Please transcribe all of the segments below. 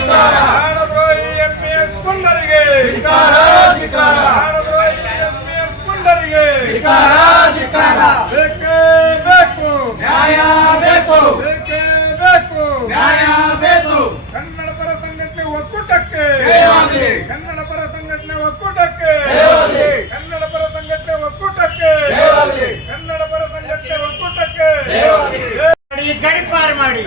ನಾಡದ್ರೋಹಿ MES ಪುಂಡರಿಗೆ ನಾಡದ್ರೋಹಿ MES ಪುಂಡರಿಗೆ ಬೇಕೇ ಬೇಕು ನ್ಯಾಯ ಬೇಕು ಬೇಕೇ ಬೇಕು ನ್ಯಾಯ ಬೇಕು ಕನ್ನಡ ಪರ ಸಂಘಟನೆ ಒಕ್ಕೂಟಕ್ಕೆ ಕನ್ನಡ ಪರ ಸಂಘಟನೆ ಒಕ್ಕೂಟಕ್ಕೆ ಕನ್ನಡ ಪರ ಸಂಘಟನೆ ಒಕ್ಕೂಟಕ್ಕೆ ಕನ್ನಡ ಪರ ಸಂಘಟನೆ ಒಕ್ಕೂಟಕ್ಕೆ ಗಡಿಪಾರು ಮಾಡಿ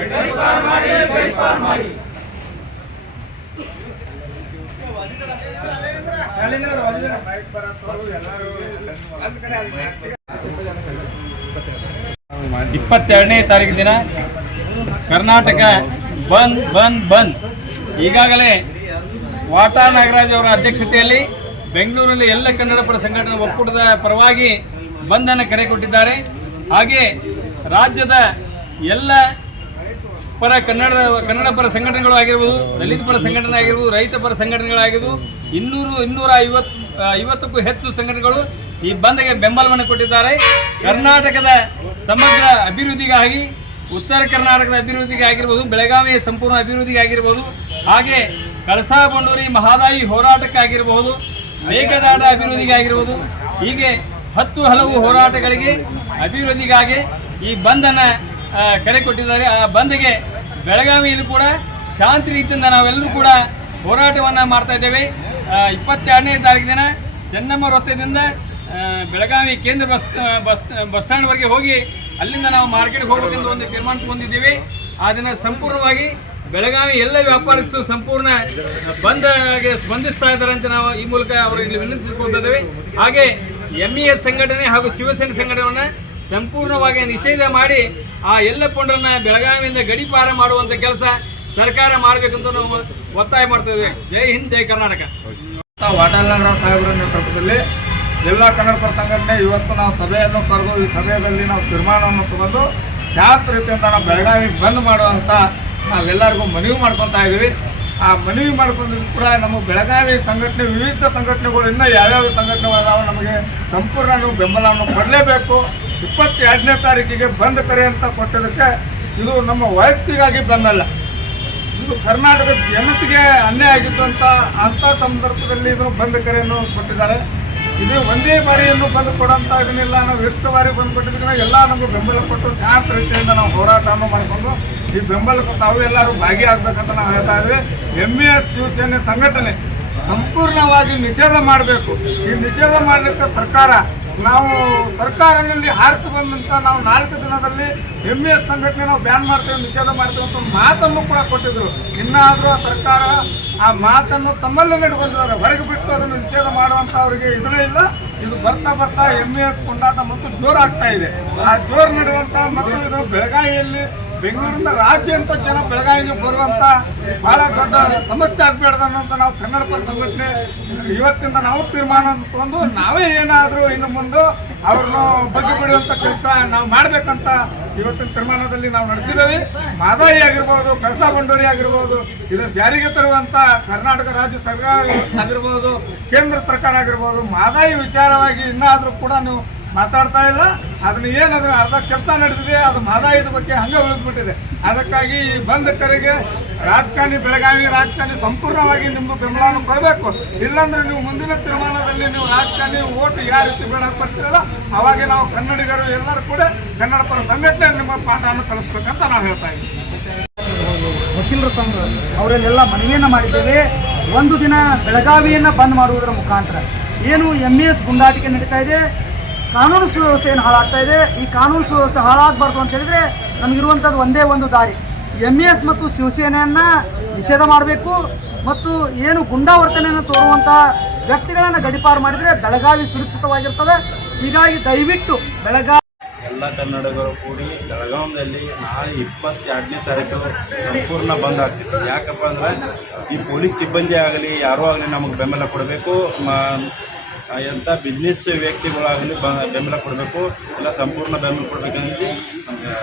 ಇಪ್ಪತ್ತೆರಡನೇ ತಾರೀಕು ದಿನ ಕರ್ನಾಟಕ ಬಂದ್ ಬಂದ್ ಬಂದ್. ಈಗಾಗಲೇ ವಾಟಾ ನಾಗರಾಜ್ ಅವರ ಅಧ್ಯಕ್ಷತೆಯಲ್ಲಿ ಬೆಂಗಳೂರಲ್ಲಿ ಎಲ್ಲ ಕನ್ನಡ ಪರ ಸಂಘಟನಾ ಒಕ್ಕೂಟದ ಪರವಾಗಿ ಬಂದನ್ನು ಕರೆ ಕೊಟ್ಟಿದ್ದಾರೆ. ಹಾಗೆ ರಾಜ್ಯದ ಎಲ್ಲ ಪರ ಕನ್ನಡ ಪರ ಸಂಘಟನೆಗಳು ಆಗಿರ್ಬೋದು, ದಲಿತ ಪರ ಸಂಘಟನೆ ಆಗಿರ್ಬೋದು, ರೈತ ಪರ ಸಂಘಟನೆಗಳಾಗಿರ್ಬೋದು, 250ಕ್ಕೂ ಹೆಚ್ಚು ಸಂಘಟನೆಗಳು ಈ ಬಂದ್ಗೆ ಬೆಂಬಲವನ್ನು ಕೊಟ್ಟಿದ್ದಾರೆ. ಕರ್ನಾಟಕದ ಸಮಗ್ರ ಅಭಿವೃದ್ಧಿಗಾಗಿ, ಉತ್ತರ ಕರ್ನಾಟಕದ ಅಭಿವೃದ್ಧಿಗೆ ಆಗಿರ್ಬೋದು, ಬೆಳಗಾವಿಯ ಸಂಪೂರ್ಣ ಅಭಿವೃದ್ಧಿಗೆ ಆಗಿರ್ಬೋದು, ಹಾಗೆ ಕಳಸಾ ಬಂಡೂರಿ ಮಹದಾಯಿ ಹೋರಾಟಕ್ಕಾಗಿರ್ಬೋದು, ಮೇಘದಾಟ ಅಭಿವೃದ್ಧಿಗೆ ಆಗಿರ್ಬೋದು, ಹೀಗೆ 10 ಹಲವು ಹೋರಾಟಗಳಿಗೆ ಅಭಿವೃದ್ಧಿಗಾಗಿ ಈ ಬಂದನ್ನು ಕರೆ ಕೊಟ್ಟಿದ್ದಾರೆ. ಆ ಬಂದ್ಗೆ ಬೆಳಗಾವಿಯಲ್ಲೂ ಕೂಡ ಶಾಂತಿ ರೀತಿಯಿಂದ ನಾವೆಲ್ಲರೂ ಕೂಡ ಹೋರಾಟವನ್ನು ಮಾಡ್ತಾ ಇದ್ದೇವೆ. 22ನೇ ತಾರೀಕು ದಿನ ಚೆನ್ನಮ್ಮ ವೃತ್ತದಿಂದ ಬೆಳಗಾವಿ ಕೇಂದ್ರ ಬಸ್ ಸ್ಟ್ಯಾಂಡ್ವರೆಗೆ ಹೋಗಿ ಅಲ್ಲಿಂದ ನಾವು ಮಾರ್ಕೆಟ್ಗೆ ಹೋಗಬೇಕೆಂದು ಒಂದು ತೀರ್ಮಾನ ತಗೊಂಡಿದ್ದೀವಿ. ಆ ದಿನ ಸಂಪೂರ್ಣವಾಗಿ ಬೆಳಗಾವಿ ಎಲ್ಲ ವ್ಯಾಪಾರಸ್ಥರು ಸಂಪೂರ್ಣ ಬಂದ್ಗೆ ಸ್ಪಂದಿಸ್ತಾ ಇದ್ದಾರೆ ಅಂತ ನಾವು ಈ ಮೂಲಕ ಅವರಿಗೆ ವಿನಂತಿಸಿಕೊಳ್ತಾ ಇದ್ದೇವೆ. ಹಾಗೆ ಎಂಇಎಸ್ ಸಂಘಟನೆ ಹಾಗೂ ಶಿವಸೇನೆ ಸಂಘಟನೆಯನ್ನು ಸಂಪೂರ್ಣವಾಗಿ ನಿಷೇಧ ಮಾಡಿ ಆ ಎಲ್ಲ ಪುಂಡರನ್ನ ಬೆಳಗಾವಿಯಿಂದ ಗಡಿಪಾರ ಮಾಡುವಂಥ ಕೆಲಸ ಸರ್ಕಾರ ಮಾಡಬೇಕಂತ ನಾವು ಒತ್ತಾಯ ಮಾಡ್ತಾ ಇದ್ದೇವೆ. ಜೈ ಹಿಂದ್, ಜೈ ಕರ್ನಾಟಕ. ವಾಟಾಳ್ ನಾಗರಾಜ್ ಸಾಹೇಬರ ನೇತೃತ್ವದಲ್ಲಿ ಎಲ್ಲ ಕನ್ನಡ ಪರ ಸಂಘಟನೆ ಇವತ್ತು ನಾವು ಸಭೆಯನ್ನು ಕರೆದು ಈ ಸಭೆಯಲ್ಲಿ ನಾವು ತೀರ್ಮಾನವನ್ನು ತಗೊಂಡು ಶಾಂತ ರೀತಿಯಿಂದ ನಾವು ಬೆಳಗಾವಿ ಬಂದ್ ಮಾಡುವಂಥ ನಾವೆಲ್ಲರಿಗೂ ಮನವಿ ಮಾಡ್ಕೊತಾ ಇದ್ದೀವಿ. ಆ ಮನವಿ ಮಾಡ್ಕೊಂಡಿದ್ದು ಕೂಡ ನಮ್ಮ ಬೆಳಗಾವಿ ಸಂಘಟನೆ, ವಿವಿಧ ಸಂಘಟನೆಗಳು ಇನ್ನೂ ಯಾವ್ಯಾವ ಸಂಘಟನೆಗಳಾದಾವ ನಮಗೆ ಸಂಪೂರ್ಣ ನೀವು ಬೆಂಬಲವನ್ನು ಕೊಡಲೇಬೇಕು. 22ನೇ ತಾರೀಕಿಗೆ ಬಂದ್ ಕರೆ ಅಂತ ಕೊಟ್ಟಿದ್ದಕ್ಕೆ ಇದು ನಮ್ಮ ವೈಯಕ್ತಿಗಾಗಿ ಬಂದಲ್ಲ, ಇದು ಕರ್ನಾಟಕದ ಜನತೆಗೆ ಅನ್ಯಾಯ ಆಗಿತ್ತು ಅಂಥ ಸಂದರ್ಭದಲ್ಲಿ ಇದನ್ನು ಬಂದ್ ಕರೆಯನ್ನು ಕೊಟ್ಟಿದ್ದಾರೆ. ಇದು ಒಂದೇ ಬಾರಿಯನ್ನು ಬಂದು ಕೊಡೋಂಥ ಇದನ್ನೆಲ್ಲ ನಾವು ಎಷ್ಟು ಬಾರಿ ಬಂದು ಕೊಟ್ಟಿದ್ದಕ್ಕೆ ಎಲ್ಲ ನಮಗೆ ಬೆಂಬಲ ಕೊಟ್ಟು ಶಾಂತ ರೀತಿಯಿಂದ ನಾವು ಹೋರಾಟವನ್ನು ಮಾಡಿಕೊಂಡು ಈ ಬೆಂಬಲಕ್ಕೆ ತಾವು ಎಲ್ಲರೂ ಭಾಗಿಯಾಗಬೇಕಂತ ನಾವು ಹೇಳ್ತಾ ಇದ್ವಿ. ಎಂಇಎಸ್ ಶಿವಸೇನೆ ಸಂಘಟನೆ ಸಂಪೂರ್ಣವಾಗಿ ನಿಷೇಧ ಮಾಡಬೇಕು. ಈ ನಿಷೇಧ ಮಾಡಲಿಕ್ಕೆ ಸರ್ಕಾರದಲ್ಲಿ ಹಾರಿಸಿ ಬಂದಂಥ ನಾವು 4 ದಿನದಲ್ಲಿ ಎಂಇಎಸ್ ಸಂಘಟನೆ ನಾವು ಬ್ಯಾನ್ ಮಾಡ್ತೇವೆ, ನಿಷೇಧ ಮಾಡ್ತೇವೆ ಅಂತ ಮಾತನ್ನು ಕೂಡ ಕೊಟ್ಟಿದ್ರು. ಇನ್ನಾದರೂ ಸರ್ಕಾರ ಆ ಮಾತನ್ನು ತಮ್ಮಲ್ಲೇ ನಡೆದುಕೊಂಡಿದ್ದಾರೆ. ಹೊರಗೆ ಬಿಟ್ಟು ಅದನ್ನು ನಿಷೇಧ ಮಾಡುವಂಥ ಅವರಿಗೆ ಇದನ್ನೇ ಇಲ್ಲ. ಇದು ಬರ್ತಾ ಎಂಇಎಸ್ ಕೊಂಡಾಟ ಮತ್ತು ಜೋರಾಗ್ತಾ ಇದೆ. ಆ ಜೋರು ನಡೆಯುವಂಥ ಮತ್ತು ಇದು ಬೆಳಗಾವಿಯಲ್ಲಿ ಬೆಂಗಳೂರಿಂದ ರಾಜ್ಯಾದ್ಯಂತ ಜನ ಬೆಳಗಾವಿಗೆ ಬರುವಂಥ ಭಾಳ ದೊಡ್ಡ ಸಮಸ್ಯೆ ಆಗಬೇಡ್ದಂತ ನಾವು ಕನ್ನಡ ಪರ ಸಂಘಟನೆ ಇವತ್ತಿಂದ ನಾವು ತೀರ್ಮಾನ ತಗೊಂಡು ನಾವೇ ಏನಾದರೂ ಇನ್ನು ಮುಂದೆ ಅವ್ರನ್ನ ಬಗ್ಗೆ ಬಿಡುವಂಥ ಕೆಲಸ ನಾವು ಮಾಡಬೇಕಂತ ಇವತ್ತಿನ ತೀರ್ಮಾನದಲ್ಲಿ ನಾವು ನಡೆಸಿದ್ದೇವೆ. ಮಹದಾಯಿ ಆಗಿರ್ಬೋದು, ಕಳಸಾ ಬಂಡೂರಿ ಆಗಿರ್ಬೋದು, ಇದನ್ನು ಜಾರಿಗೆ ತರುವಂಥ ಕರ್ನಾಟಕ ರಾಜ್ಯ ಸರ್ಕಾರ ಆಗಿರ್ಬೋದು, ಕೇಂದ್ರ ಸರ್ಕಾರ ಆಗಿರ್ಬೋದು, ಮಹದಾಯಿ ವಿಚಾರವಾಗಿ ಇನ್ನಾದರೂ ಕೂಡ ನೀವು ಮಾತಾಡ್ತಾ ಇಲ್ಲ. ಅದನ್ನ ಏನಾದರೂ ಅರ್ಧ ಕೆಲಸ ನಡೆದಿದೆ, ಅದು ಮಹದಾಯಿದ ಬಗ್ಗೆ ಹಂಗೆ ಉಳಿದ್ಬಿಟ್ಟಿದೆ. ಅದಕ್ಕಾಗಿ ಈ ಬಂದ್ ಕರೆಗೆ ಬೆಳಗಾವಿ ರಾಜಕಾರಣಿ ಸಂಪೂರ್ಣವಾಗಿ ನಿಮ್ಮ ಬೆಂಬಲವನ್ನು ಕೊಡಬೇಕು. ಇಲ್ಲಾಂದ್ರೆ ನೀವು ಮುಂದಿನ ತೀರ್ಮಾನದಲ್ಲಿ ನೀವು ರಾಜಕಾರಣಿ ಓಟ್ ಯಾವ ರೀತಿ ಬೇಡಕ್ಕೆ ಬರ್ತೀರಲ್ಲ ಅವಾಗ ನಾವು ಕನ್ನಡಿಗರು ಎಲ್ಲರೂ ಕೂಡ ಕನ್ನಡ ಪರ ಸಂಘಟನೆ ನಿಮ್ಮ ಪಾಠವನ್ನು ಕಲಿಸ್ಬೇಕಂತ ನಾವು ಹೇಳ್ತಾ ಇದ್ದೀವಿ. ವಕೀಲರ ಸಂಘ ಅವರಲ್ಲೆಲ್ಲ ಮನವಿಯನ್ನು ಮಾಡಿದ್ದೇವೆ. ಒಂದು ದಿನ ಬೆಳಗಾವಿಯನ್ನು ಬಂದ್ ಮಾಡುವುದರ ಮುಖಾಂತರ ಏನು ಎಂಇಎಸ್ ಗುಂಡಾಟಿಕೆ ನಡೀತಾ ಇದೆ, ಕಾನೂನು ಸುವ್ಯವಸ್ಥೆಯನ್ನು ಹಾಳಾಗ್ತಾ ಇದೆ. ಈ ಕಾನೂನು ಸುವ್ಯವಸ್ಥೆ ಹಾಳಾಗಬಾರ್ದು ಅಂತ ಹೇಳಿದರೆ ನಮಗಿರುವಂಥದ್ದು ಒಂದೇ ಒಂದು ದಾರಿ, ಎಂಇಎಸ್ ಮತ್ತು ಶಿವಸೇನೆಯನ್ನು ನಿಷೇಧ ಮಾಡಬೇಕು ಮತ್ತು ಏನು ಗುಂಡಾವರ್ತನೆಯನ್ನು ತೋರುವಂಥ ವ್ಯಕ್ತಿಗಳನ್ನು ಗಡಿಪಾರು ಮಾಡಿದರೆ ಬೆಳಗಾವಿ ಸುರಕ್ಷಿತವಾಗಿರ್ತದೆ. ಹೀಗಾಗಿ ದಯವಿಟ್ಟು ಎಲ್ಲ ಕನ್ನಡಿಗರು ಕೂಡಿ ಬೆಳಗಾವಿಯಲ್ಲಿ ನಾಳೆ 22ನೇ ತಾರೀಕು ಸಂಪೂರ್ಣ ಬಂದ್ ಆಗ್ತಿತ್ತು. ಯಾಕಪ್ಪ ಅಂದರೆ ಈ ಪೊಲೀಸ್ ಸಿಬ್ಬಂದಿ ಆಗಲಿ ಯಾರೂ ಆಗಲಿ ನಮಗೆ ಬೆಂಬಲ ಕೊಡಬೇಕು, ಎಂಥ ಬಿಸ್ನೆಸ್ ವ್ಯಕ್ತಿಗಳಾಗಲಿ ಬೆಂಬಲ ಕೊಡಬೇಕು, ಎಲ್ಲ ಸಂಪೂರ್ಣ ಬೆಂಬಲ ಕೊಡಬೇಕಂತ ನಮಗೆ